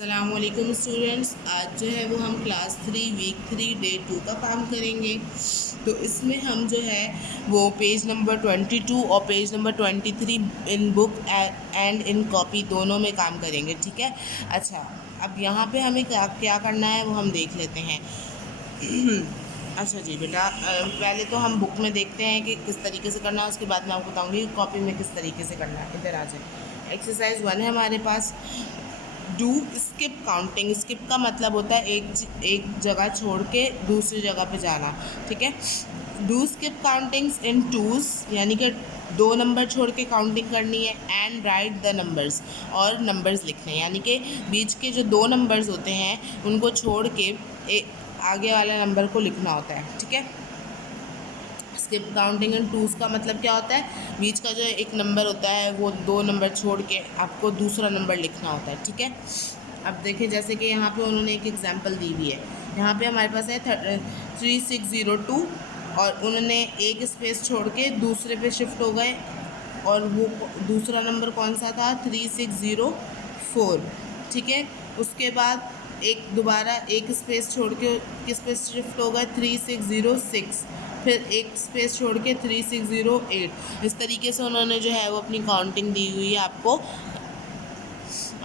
अस्सलामुअलैकुम स्टूडेंट्स, आज जो है वो हम क्लास 3 वीक 3 डे 2 का काम करेंगे। तो इसमें हम जो है वो पेज नंबर 22 और page number 23 in book and in copy दोनों में काम करेंगे। ठीक है। अच्छा, अब यहाँ पे हमें क्या क्या करना है वो हम देख लेते हैं। अच्छा जी बेटा, पहले तो हम बुक में देखते हैं कि किस तरीके से करना है, उसके बाद मैं आपको बताऊँगी कॉपी में किस तरीके से करना है। इधर आ जाए। एक्सरसाइज 1 है हमारे पास। Do skip counting. स्किप का मतलब होता है एक जगह छोड़ के दूसरी जगह पे जाना। ठीक है। Do skip countings in twos, यानी कि 2 नंबर छोड़ के काउंटिंग करनी है। एंड राइट द नंबर्स, और नंबर्स लिखने हैं, यानी कि बीच के जो 2 नंबर्स होते हैं उनको छोड़ के आगे वाले नंबर को लिखना होता है। ठीक है। स्किप काउंटिंग एंड टूज़ का मतलब क्या होता है, बीच का जो एक नंबर होता है वो 2 नंबर छोड़ के आपको दूसरा नंबर लिखना होता है। ठीक है। अब देखिए, जैसे कि यहाँ पे उन्होंने एक एग्जांपल दी हुई है। यहाँ पे हमारे पास है 3602 और उन्होंने एक स्पेस छोड़ के दूसरे पे शिफ्ट हो गए, और वो दूसरा नंबर कौन सा था, 3604। ठीक है। उसके बाद एक दोबारा एक स्पेस छोड़ के किस पे शिफ्ट हो गए, 3606। फिर एक स्पेस छोड़ के 3608। इस तरीके से उन्होंने जो है वो अपनी काउंटिंग दी हुई है आपको।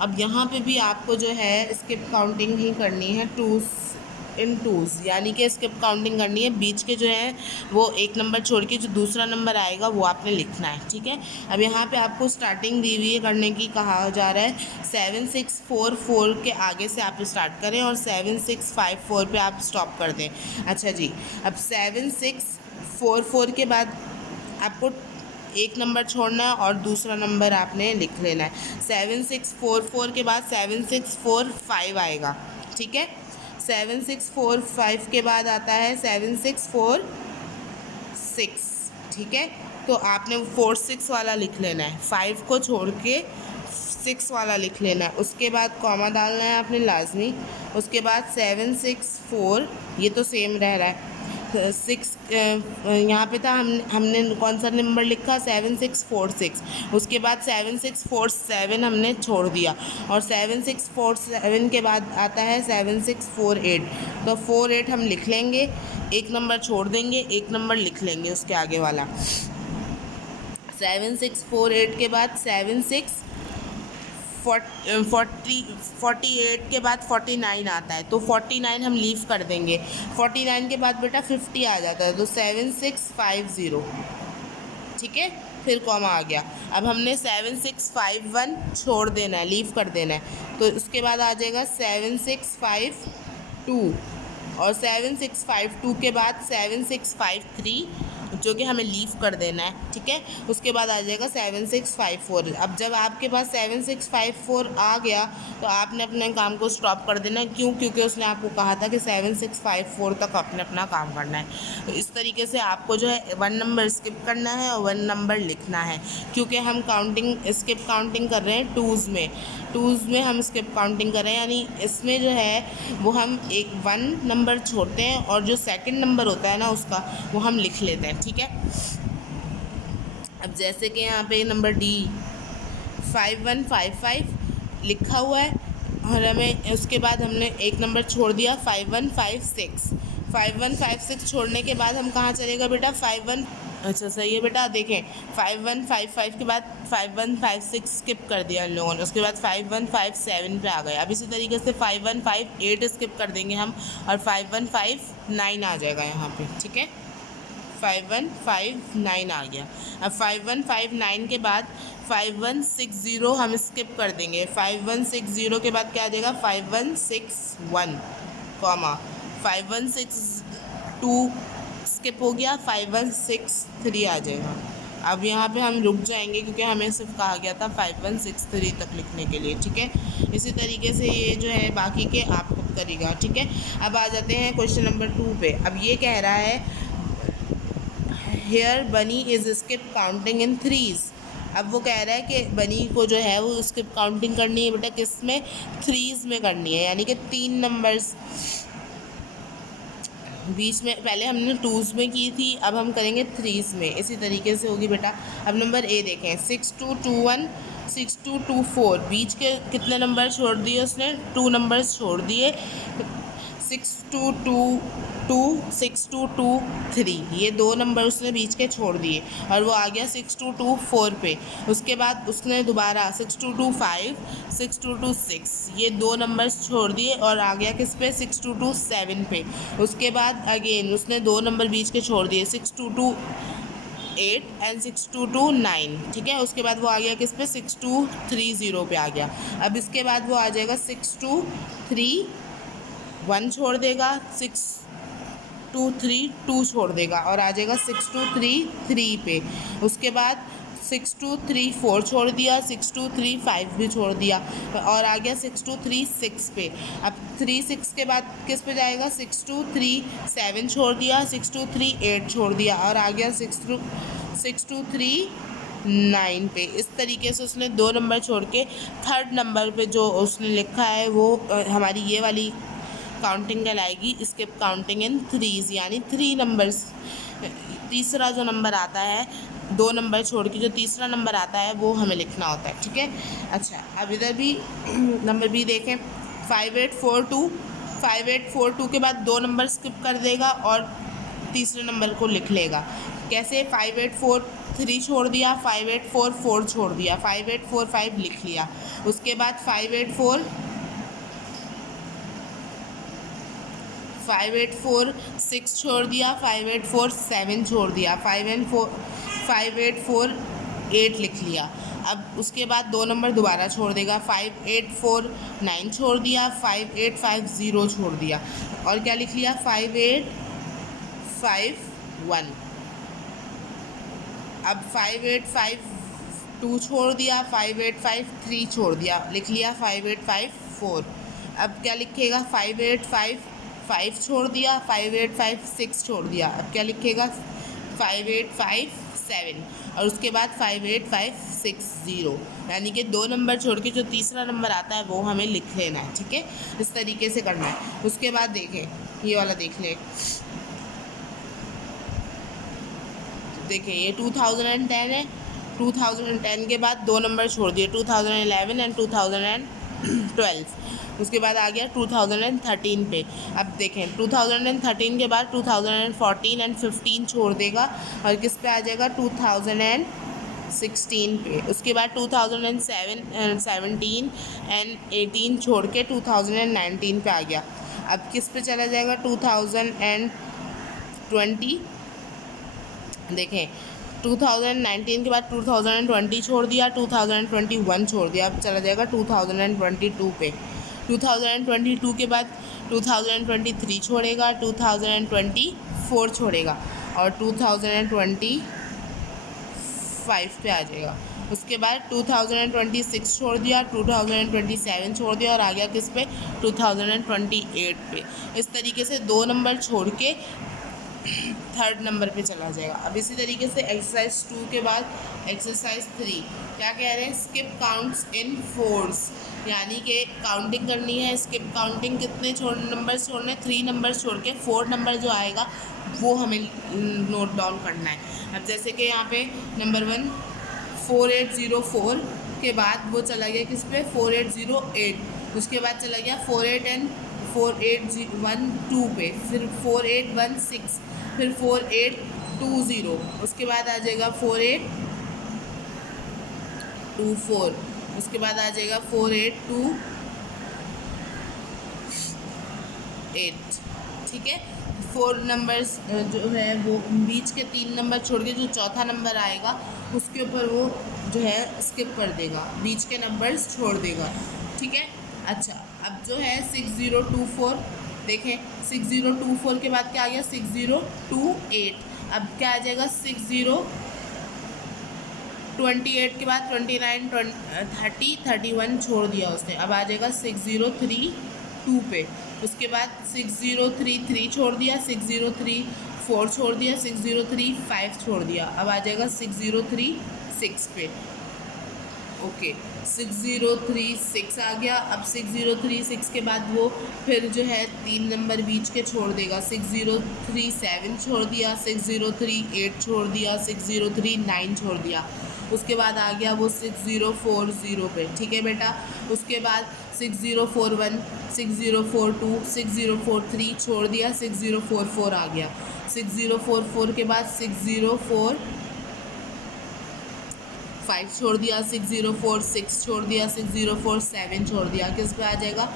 अब यहाँ पे भी आपको जो है स्किप काउंटिंग ही करनी है, टूज इन टूज़, यानी कि स्किप काउंटिंग करनी है। बीच के जो है वो एक नंबर छोड़ के जो दूसरा नंबर आएगा वो आपने लिखना है। ठीक है। अब यहाँ पे आपको स्टार्टिंग दी हुई है करने की, कहा जा रहा है 7644 के आगे से आप स्टार्ट करें और 7654 पे आप स्टॉप कर दें। अच्छा जी, अब 7644 के बाद आपको एक नंबर छोड़ना है और दूसरा नंबर आपने लिख लेना है। 7644 के बाद 7645 आएगा। ठीक है। 7645 के बाद आता है 7646। ठीक है। तो आपने 46 वाला लिख लेना है, 5 को छोड़ के 6 वाला लिख लेना है। उसके बाद कॉमा डालना है आपने लाजमी। उसके बाद 764, ये तो सेम रह रहा है। 6 यहाँ पे था, हमने कौन सा नंबर लिखा, 7646। उसके बाद 7647 हमने छोड़ दिया, और 7647 के बाद आता है 7648। तो 48 हम लिख लेंगे, एक नंबर छोड़ देंगे, एक नंबर लिख लेंगे उसके आगे वाला। 7648 के बाद 48 के बाद 49 आता है, तो 49 हम लीव कर देंगे। 49 के बाद बेटा 50 आ जाता है, तो 7650। ठीक है। फिर कॉमा आ गया। अब हमने 7651 छोड़ देना है, लीव कर देना है, तो उसके बाद आ जाएगा 7652, और 7652 के बाद 7653, जो कि हमें लीव कर देना है। ठीक है। उसके बाद आ जाएगा 7654। अब जब आपके पास 7654 आ गया तो आपने अपने काम को स्टॉप कर देना है। क्यों? क्योंकि उसने आपको कहा था कि 7654 तक आपने अपना काम करना है। तो इस तरीके से आपको जो है 1 नंबर स्किप करना है और 1 नंबर लिखना है, क्योंकि हम स्किप काउंटिंग कर रहे हैं टूज़ में हम स्किप काउंटिंग कर रहे हैं, यानी इसमें जो है वो हम एक 1 नंबर छोड़ते हैं और जो सेकंड नंबर होता है ना उसका वो हम लिख लेते हैं। ठीक है। अब जैसे कि यहाँ पे नंबर डी 5155 लिखा हुआ है, और हमें उसके बाद हमने एक नंबर छोड़ दिया 5156 छोड़ने के बाद हम कहाँ चलेगा बेटा 51। अच्छा सही है बेटा, देखें 5155 के बाद 5156 स्किप कर दिया इन लोगों ने, उसके बाद 5157 पे आ गए। अब इसी तरीके से 5158 स्किप कर देंगे हम, और 5159 आ जाएगा यहाँ पे। ठीक है। 5159 आ गया। अब 5159 के बाद 5160 हम स्किप कर देंगे। 5160 के बाद क्या आ जाएगा 5161, कॉमा 5162 स्किप हो गया, 5163 आ जाएगा। अब यहाँ पे हम रुक जाएंगे क्योंकि हमें सिर्फ कहा गया था 5163 तक लिखने के लिए। ठीक है। इसी तरीके से ये जो है बाकी के आप खुद करेगा। ठीक है। अब आ जाते हैं क्वेश्चन नंबर 2 पे। अब ये कह रहा है हेयर बनी is skip counting in threes. अब वो कह रहा है कि बनी को जो है वो स्किप काउंटिंग करनी है बेटा किस में, थ्रीज़ में करनी है, यानी कि 3 नंबर्स बीच में। पहले हमने टूज़ में की थी, अब हम करेंगे थ्रीज़ में। इसी तरीके से होगी बेटा। अब नंबर ए देखें, 6221 6224 बीच के कितने नंबर छोड़ दिए उसने, 2 नंबर्स छोड़ दिए, 6222 6223, ये 2 नंबर उसने बीच के छोड़ दिए और वो आ गया 6224 पे। उसके बाद उसने दोबारा 6225 6226, ये 2 नंबर्स छोड़ दिए और आ गया किस पे, 6227 पे। उसके बाद अगेन उसने 2 नंबर बीच के छोड़ दिए, 6228 एंड 6229, ठीक है। उसके बाद वो आ गया किस पे, 6230 पे आ गया। अब इसके बाद वो आ जाएगा 6231 छोड़ देगा, 6232 छोड़ देगा और आ जाएगा 6233 पे। उसके बाद 6234 छोड़ दिया, 6235 भी छोड़ दिया और आ गया 6236 पे। अब 36 के बाद किस पे जाएगा, 6237 छोड़ दिया, 6238 छोड़ दिया और आ गया 6239 पे। इस तरीके से उसने 2 नंबर छोड़ के थर्ड नंबर पे जो उसने लिखा है वो हमारी ये वाली काउंटिंग कहलाएगी स्किप काउंटिंग इन थ्रीज़, यानी 3 नंबर्स। तीसरा जो नंबर आता है 2 नंबर छोड़ के जो तीसरा नंबर आता है वो हमें लिखना होता है, ठीक है। अच्छा, अब इधर भी नंबर बी देखें, 5842 के बाद 2 नंबर स्किप कर देगा और तीसरे नंबर को लिख लेगा। कैसे, 5843 छोड़ दिया, 5844 छोड़ दिया, 5845 लिख लिया। उसके बाद 5846 छोड़ दिया, 5847 छोड़ दिया, 5848 लिख लिया। अब उसके बाद 2 नंबर दोबारा छोड़ देगा, 5849 छोड़ दिया, 5850 छोड़ दिया और क्या लिख लिया, 5851। अब 5852 छोड़ दिया, 5853 छोड़ दिया, लिख लिया 5854। अब क्या लिखेगा, 5855 छोड़ दिया, 5856 छोड़ दिया, अब क्या लिखेगा, 5857 और उसके बाद 58560, यानी कि 2 नंबर छोड़ के जो तीसरा नंबर आता है वो हमें लिख लेना है, ठीक है। इस तरीके से करना है। उसके बाद देखें, ये वाला देख लें, देखिए ये 2010 है, 2010 के बाद 2 नंबर छोड़ दिए, 2011 एंड 2012। उसके बाद आ गया 2013 पे। अब देखें 2013 के बाद 2014 एंड 15 छोड़ देगा और किस पे आ जाएगा, 2016 पे। उसके बाद 2017 एंड 18 छोड़ के 2019 पे आ गया। अब किस पे चला जाएगा, 2020। देखें 2019 के बाद 2020 छोड़ दिया, 2021 छोड़ दिया, अब चला जाएगा 2022 पे। 2022 के बाद 2023 छोड़ेगा, 2024 छोड़ेगा और 2025 पे आ जाएगा। उसके बाद 2026 छोड़ दिया, 2027 छोड़ दिया और आ गया किस पे, 2028 पे। इस तरीके से 2 नंबर छोड़ के थर्ड नंबर पे चला जाएगा। अब इसी तरीके से एक्सरसाइज 2 के बाद एक्सरसाइज 3 क्या कह रहे हैं, स्किप काउंट्स इन फोर्स, यानी कि काउंटिंग करनी है। स्किप काउंटिंग कितने नंबर्स छोड़ने, 3 नंबर्स छोड़ के 4 नंबर जो आएगा वो हमें नोट डाउन करना है। अब जैसे कि यहाँ पे नंबर 1 4804 के बाद वो चला गया किस पे, 4808, उसके बाद चला गया 4812 पे, फिर 4816, फिर 4820, उसके बाद आ जाएगा 4824, उसके बाद आ जाएगा 4828, ठीक है। 4 नंबर्स जो है वो बीच के 3 नंबर छोड़ के जो चौथा नंबर आएगा उसके ऊपर वो जो है स्किप कर देगा, बीच के नंबर्स छोड़ देगा, ठीक है। अच्छा, अब जो है 6024 देखें, 6024 के बाद क्या आ गया, 6028, अब क्या आ जाएगा, 6028 के बाद 29 30 31 छोड़ दिया उसने, अब आ जाएगा 6032 पे। उसके बाद 6033 छोड़ दिया, 6034 छोड़ दिया, 6035 छोड़ दिया, अब आ जाएगा 6036 पे। ओके, 6036 आ गया। अब 6036 के बाद वो फिर जो है 3 नंबर बीच के छोड़ देगा, 6037 छोड़ दिया, 6038 छोड़ दिया, 6039 छोड़ दिया, उसके बाद आ गया वो 6040 पे, ठीक है बेटा। उसके बाद 6041, 6042, 6043 छोड़ दिया, 6044 आ गया। 6044 के बाद 605 छोड़ दिया, 6046 छोड़ दिया, 6047 छोड़ दिया, किस पे आ जाएगा?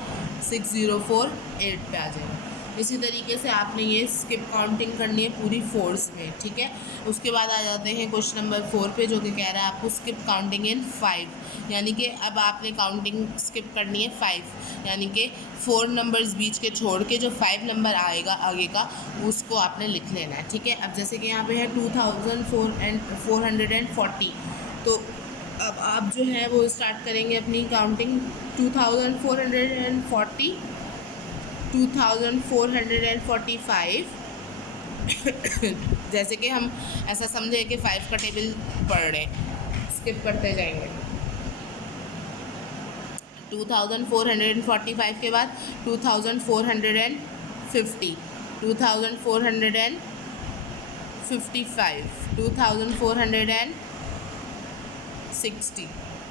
6048 पे आ जाएगा। इसी तरीके से आपने ये स्किप काउंटिंग करनी है पूरी फोर्स में, ठीक है। उसके बाद आ जाते हैं क्वेश्चन नंबर 4 पे, जो कि कह रहा है आपको स्किप काउंटिंग इन 5, यानी कि अब आपने काउंटिंग स्किप करनी है 5, यानी कि 4 नंबर्स बीच के छोड़ के जो 5 नंबर आएगा आगे का उसको आपने लिख लेना है, ठीक है। अब जैसे कि यहाँ पे है 2440, तो अब आप जो है वो स्टार्ट करेंगे अपनी काउंटिंग 2440, 2445 जैसे कि हम ऐसा समझे कि 5 का टेबल पढ़ रहे हैं, स्किप करते जाएंगे। 2445 के बाद 2450, 2455, 2460,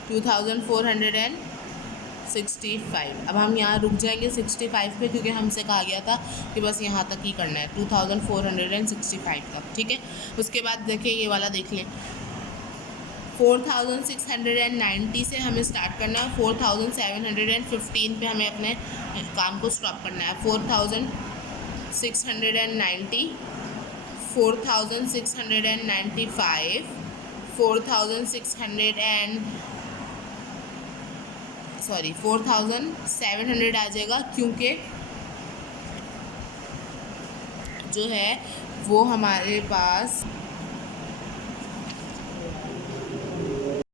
2465। अब हम यहाँ रुक जाएंगे 65 पे, क्योंकि हमसे कहा गया था कि बस यहाँ तक ही करना है, 2465 तक, ठीक है। उसके बाद देखिए ये वाला देख लें, 4690 से हमें स्टार्ट करना है, 4715 पे हमें अपने काम को स्टॉप करना है। 4690, 4695, 4700 आ जाएगा, क्योंकि जो है वो हमारे पास